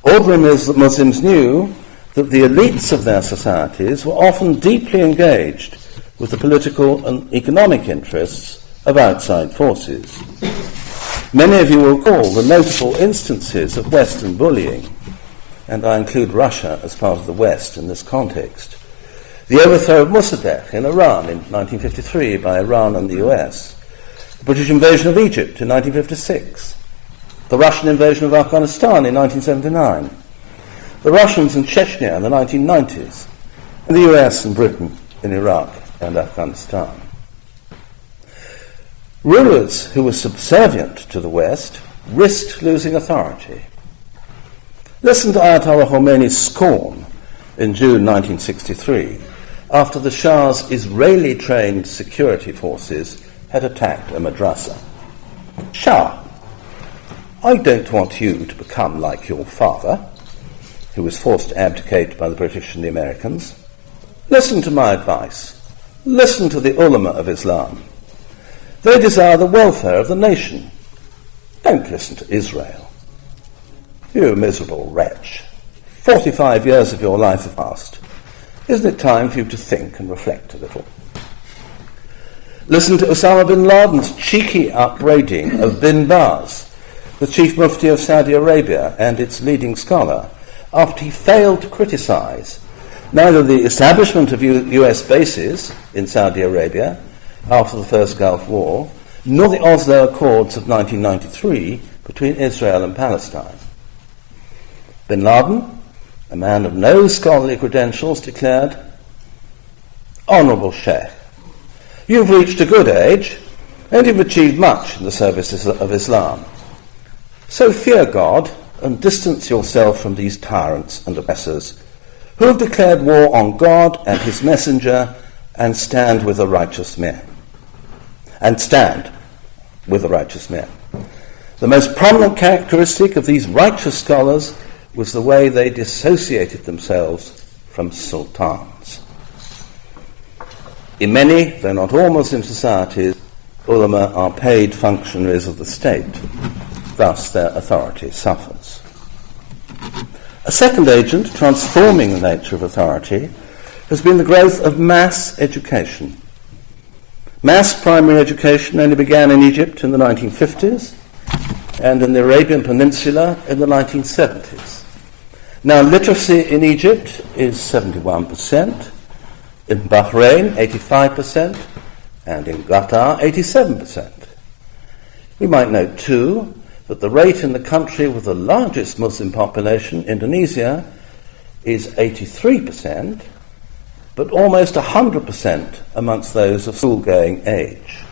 Ordinary Muslims knew that the elites of their societies were often deeply engaged with the political and economic interests of outside forces. Many of you will recall the notable instances of Western bullying, and I include Russia as part of the West in this context. The overthrow of Mossadegh in Iran in 1953 by Iran and the US, the British invasion of Egypt in 1956, the Russian invasion of Afghanistan in 1979, the Russians in Chechnya in the 1990s, and the US and Britain in Iraq and Afghanistan. Rulers who were subservient to the West risked losing authority. Listen to Ayatollah Khomeini's scorn in June 1963, after the Shah's Israeli-trained security forces had attacked a madrasa. Shah, I don't want you to become like your father, who was forced to abdicate by the British and the Americans. Listen to my advice. Listen to the ulama of Islam. They desire the welfare of the nation. Don't listen to Israel. You miserable wretch. 45 years of your life have passed. Isn't it time for you to think and reflect a little? Listen to Osama bin Laden's cheeky upbraiding of Bin Baz, the chief mufti of Saudi Arabia and its leading scholar, after he failed to criticize neither the establishment of US bases in Saudi Arabia after the First Gulf War, nor the Oslo Accords of 1993 between Israel and Palestine. Bin Laden, a man of no scholarly credentials, declared, "Honourable Sheikh, you've reached a good age and you've achieved much in the service of Islam. So fear God and distance yourself from these tyrants and oppressors who have declared war on God and his messenger and stand with the righteous men. The most prominent characteristic of these righteous scholars was the way they dissociated themselves from sultans. In many, though not all Muslim societies, ulama are paid functionaries of the state. Thus their authority suffers. A second agent transforming the nature of authority has been the growth of mass education. Mass primary education only began in Egypt in the 1950s and in the Arabian Peninsula in the 1970s. Now, literacy in Egypt is 71%, in Bahrain 85%, and in Qatar 87%. We might note, too, that the rate in the country with the largest Muslim population, Indonesia, is 83%, but almost 100% amongst those of school-going age.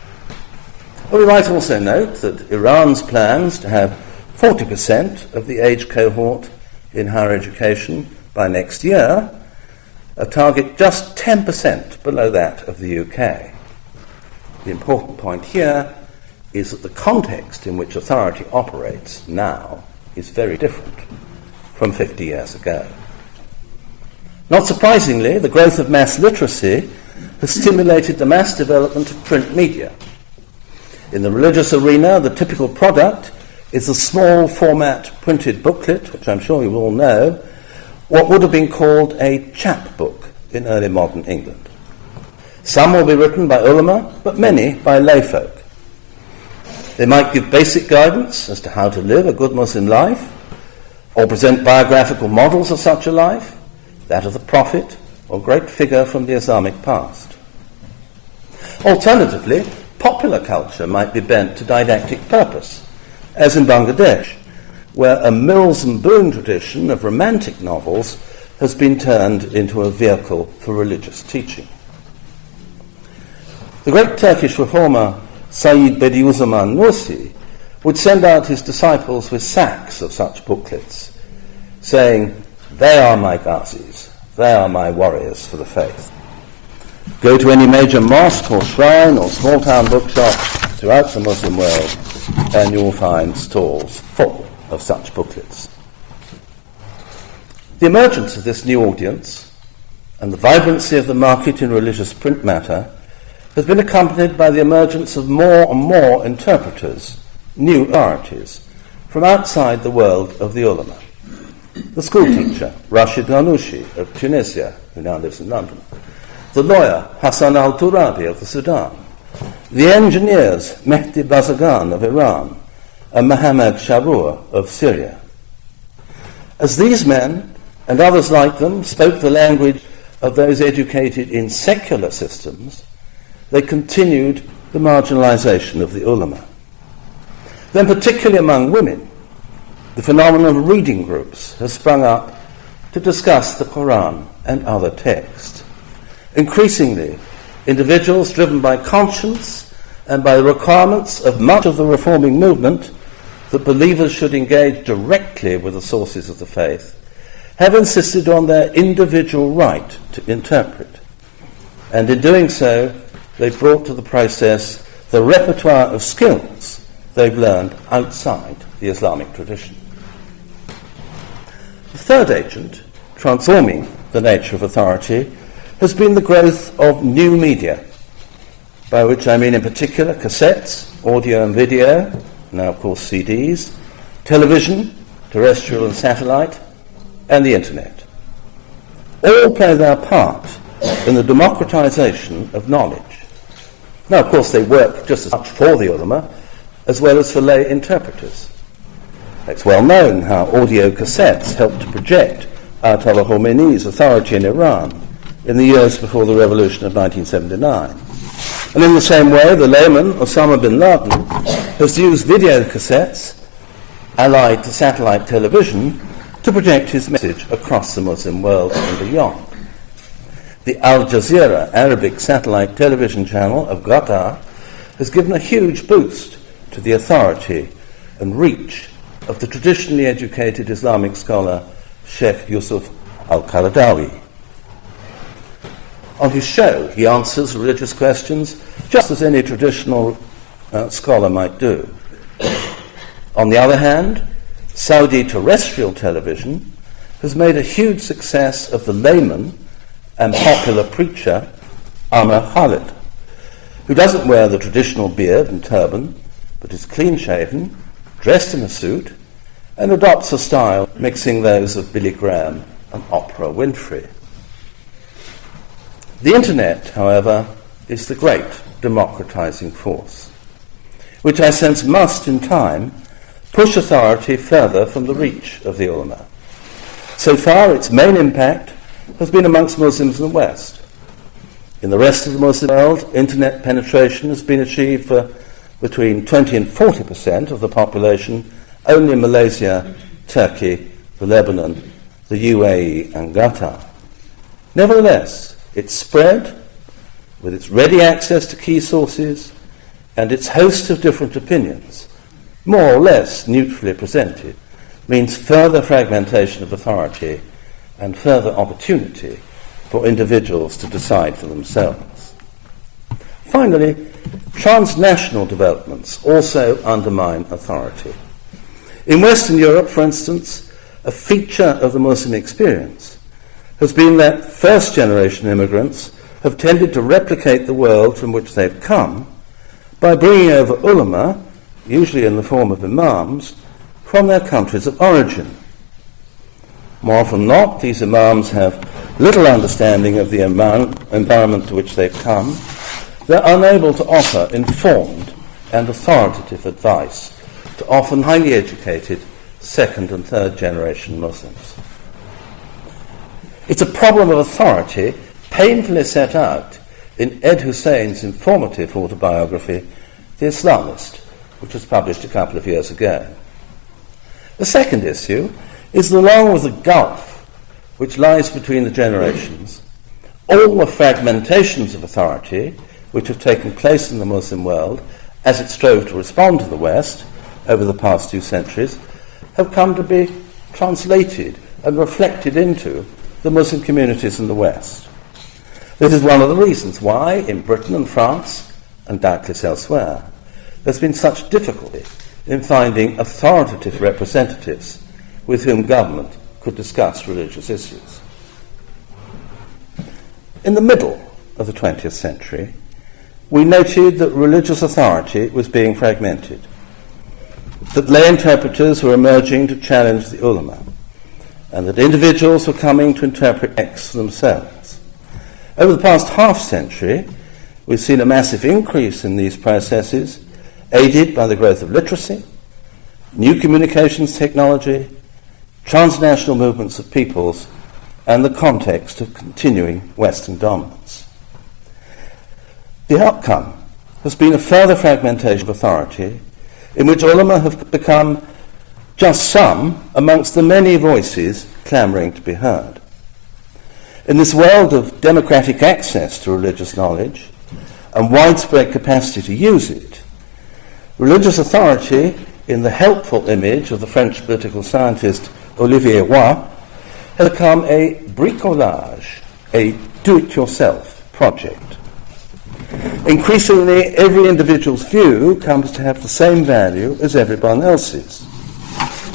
Well, we might also note that Iran's plans to have 40% of the age cohort in higher education by next year, a target just 10% below that of the UK. The important point here is that the context in which authority operates now is very different from 50 years ago. Not surprisingly, the growth of mass literacy has stimulated the mass development of print media. In the religious arena, the typical product is a small format printed booklet, which I'm sure you all know, what would have been called a chapbook in early modern England. Some will be written by ulama, but many by layfolk. They might give basic guidance as to how to live a good Muslim life, or present biographical models of such a life, that of the Prophet or great figure from the Islamic past. Alternatively, popular culture might be bent to didactic purpose, as in Bangladesh, where a Mills and Boon tradition of romantic novels has been turned into a vehicle for religious teaching. The great Turkish reformer Sayyid Bediüzzaman Nursi would send out his disciples with sacks of such booklets, saying, "They are my ghazis, they are my warriors for the faith." Go to any major mosque or shrine or small-town bookshop throughout the Muslim world, and you will find stalls full of such booklets. The emergence of this new audience and the vibrancy of the market in religious print matter has been accompanied by the emergence of more and more interpreters, new authorities, from outside the world of the ulama. The schoolteacher, Rashid Ghanouchi of Tunisia, who now lives in London. The lawyer, Hassan al-Turabi of the Sudan. The engineers, Mehdi Bazagan of Iran and Mohammad Sharour of Syria. As these men and others like them spoke the language of those educated in secular systems, they continued the marginalization of the ulama. Then, particularly among women, the phenomenon of reading groups has sprung up to discuss the Quran and other texts. Increasingly, individuals driven by conscience and by the requirements of much of the reforming movement that believers should engage directly with the sources of the faith have insisted on their individual right to interpret. And in doing so, they've brought to the process the repertoire of skills they've learned outside the Islamic tradition. The third agent, transforming the nature of authority, has been the growth of new media, by which I mean in particular cassettes, audio and video, now of course CDs, television, terrestrial and satellite, and the internet. All play their part in the democratization of knowledge. Now, of course, they work just as much for the ulama as well as for lay interpreters. It's well known how audio cassettes helped to project Ayatollah Khomeini's authority in Iran in the years before the revolution of 1979. And in the same way, the layman Osama bin Laden has used video cassettes, allied to satellite television, to to project his message across the Muslim world and beyond. The Al Jazeera Arabic satellite television channel of Qatar has given a huge boost to the authority and reach of the traditionally educated Islamic scholar Sheikh Yusuf al-Qaradawi. On his show, he answers religious questions just as any traditional scholar might do. On the other hand, Saudi terrestrial television has made a huge success of the layman and popular preacher Amr Khalid, who doesn't wear the traditional beard and turban, but is clean-shaven, dressed in a suit, and adopts a style mixing those of Billy Graham and Oprah Winfrey. The internet, however, is the great democratizing force, which I sense must, in time, push authority further from the reach of the ulama. So far, its main impact has been amongst Muslims in the West. In the rest of the Muslim world, internet penetration has been achieved for between 20 and 40% of the population only in Malaysia, Turkey, the Lebanon, the UAE and Qatar. Nevertheless, its spread, with its ready access to key sources and its host of different opinions, more or less neutrally presented, means further fragmentation of authority and further opportunity for individuals to decide for themselves. Finally, transnational developments also undermine authority. In Western Europe, for instance, a feature of the Muslim experience has been that first-generation immigrants have tended to replicate the world from which they've come by bringing over ulama, usually in the form of imams, from their countries of origin. More often than not, these imams have little understanding of the environment to which they've come. They're unable to offer informed and authoritative advice to often highly educated second and third generation Muslims. It's a problem of authority painfully set out in Ed Husain's informative autobiography, The Islamist, which was published a couple of years ago. The second issue is that along with the gulf which lies between the generations, all the fragmentations of authority which have taken place in the Muslim world as it strove to respond to the West over the past 2 centuries have come to be translated and reflected into the Muslim communities in the West. This is one of the reasons why, in Britain and France, and doubtless elsewhere, there's been such difficulty in finding authoritative representatives with whom government could discuss religious issues. In the middle of the 20th century, we noted that religious authority was being fragmented, that lay interpreters were emerging to challenge the ulama, and that individuals were coming to interpret texts for themselves. Over the past half-century, we've seen a massive increase in these processes, aided by the growth of literacy, new communications technology, transnational movements of peoples, and the context of continuing Western dominance. The outcome has been a further fragmentation of authority, in which ulama have become just some amongst the many voices clamouring to be heard. In this world of democratic access to religious knowledge and widespread capacity to use it, religious authority, in the helpful image of the French political scientist Olivier Roy, has become a bricolage, a do-it-yourself project. Increasingly, every individual's view comes to have the same value as everyone else's.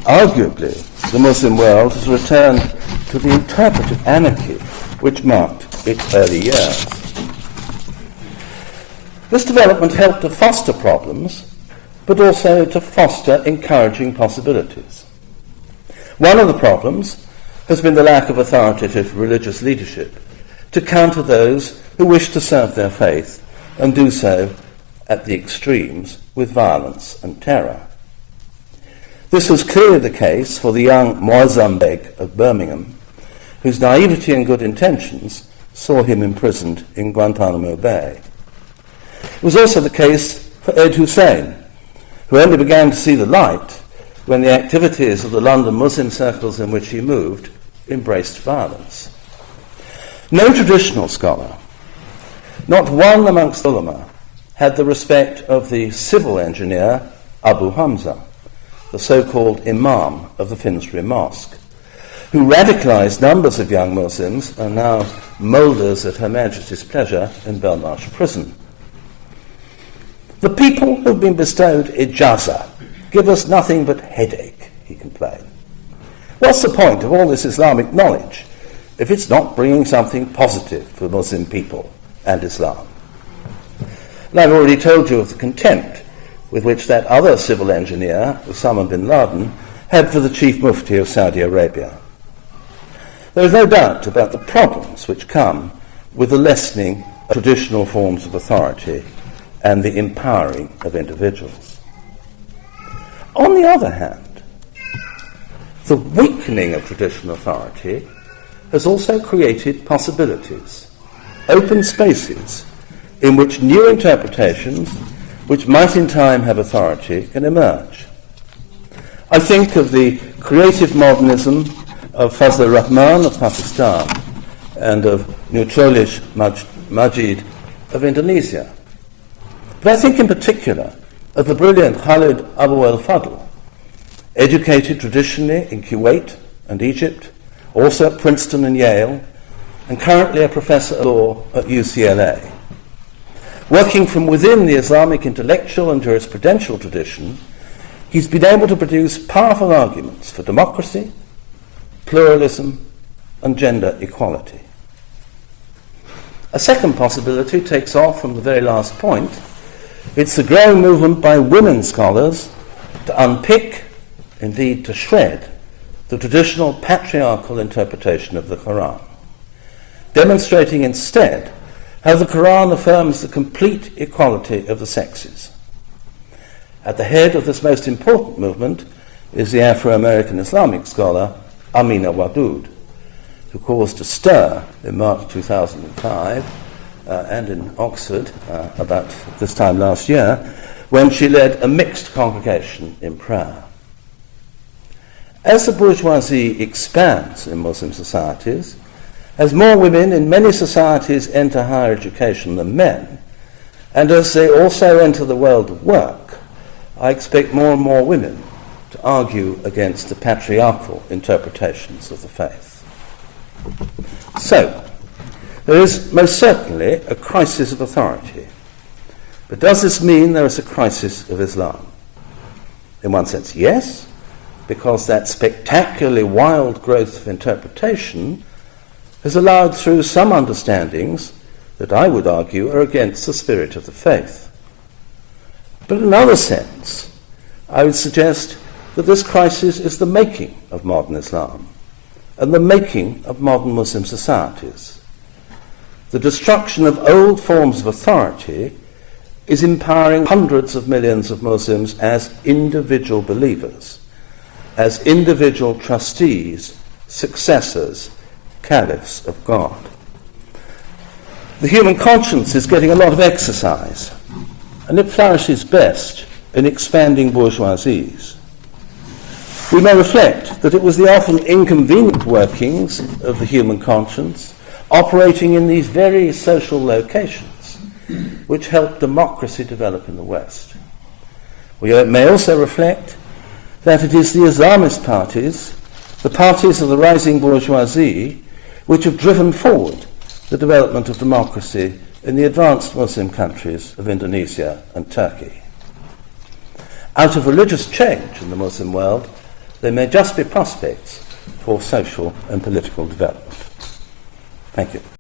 Arguably, the Muslim world has returned to the interpretive anarchy which marked its early years. This development helped to foster problems, but also to foster encouraging possibilities. One of the problems has been the lack of authoritative religious leadership to counter those who wish to serve their faith and do so at the extremes with violence and terror. This was clearly the case for the young Muazzam Beg of Birmingham, whose naivety and good intentions saw him imprisoned in Guantanamo Bay. It was also the case for Ed Hussein, who only began to see the light when the activities of the London Muslim circles in which he moved embraced violence. No traditional scholar, not one amongst ulama, had the respect of the civil engineer Abu Hamza, the so-called Imam of the Finsbury Mosque, who radicalised numbers of young Muslims and now moulders at Her Majesty's pleasure in Belmarsh prison. The people who've been bestowed ijazah give us nothing but headache, he complained. What's the point of all this Islamic knowledge if it's not bringing something positive for Muslim people and Islam? And I've already told you of the contempt with which that other civil engineer, Osama bin Laden, had for the chief mufti of Saudi Arabia. There is no doubt about the problems which come with the lessening of traditional forms of authority and the empowering of individuals. On the other hand, the weakening of traditional authority has also created possibilities, open spaces in which new interpretations, which might in time have authority, can emerge. I think of the creative modernism of Fazlur Rahman of Pakistan and of Nurcholish Majid of Indonesia. But I think in particular of the brilliant Khalid Abu al-Fadl, educated traditionally in Kuwait and Egypt, also at Princeton and Yale, and currently a professor of law at UCLA. Working from within the Islamic intellectual and jurisprudential tradition, he's been able to produce powerful arguments for democracy, pluralism, and gender equality. A second possibility takes off from the very last point. It's the growing movement by women scholars to unpick, indeed to shred, the traditional patriarchal interpretation of the Quran, demonstrating instead how the Quran affirms the complete equality of the sexes. At the head of this most important movement is the Afro-American Islamic scholar Amina Wadud, who caused a stir in March 2005 and in Oxford about this time last year, when she led a mixed congregation in prayer. As the bourgeoisie expands in Muslim societies, as more women in many societies enter higher education than men, and as they also enter the world of work, I expect more and more women to argue against the patriarchal interpretations of the faith. So, there is most certainly a crisis of authority. But does this mean there is a crisis of Islam? In one sense, yes, because that spectacularly wild growth of interpretation has allowed through some understandings that I would argue are against the spirit of the faith. But in another sense, I would suggest that this crisis is the making of modern Islam and the making of modern Muslim societies. The destruction of old forms of authority is empowering hundreds of millions of Muslims as individual believers, as individual trustees, successors, caliphs of God. The human conscience is getting a lot of exercise, and it flourishes best in expanding bourgeoisies. We may reflect that it was the often inconvenient workings of the human conscience operating in these very social locations which helped democracy develop in the West. We may also reflect that it is the Islamist parties, the parties of the rising bourgeoisie, which have driven forward the development of democracy in the advanced Muslim countries of Indonesia and Turkey. Out of religious change in the Muslim world, there may just be prospects for social and political development. Thank you.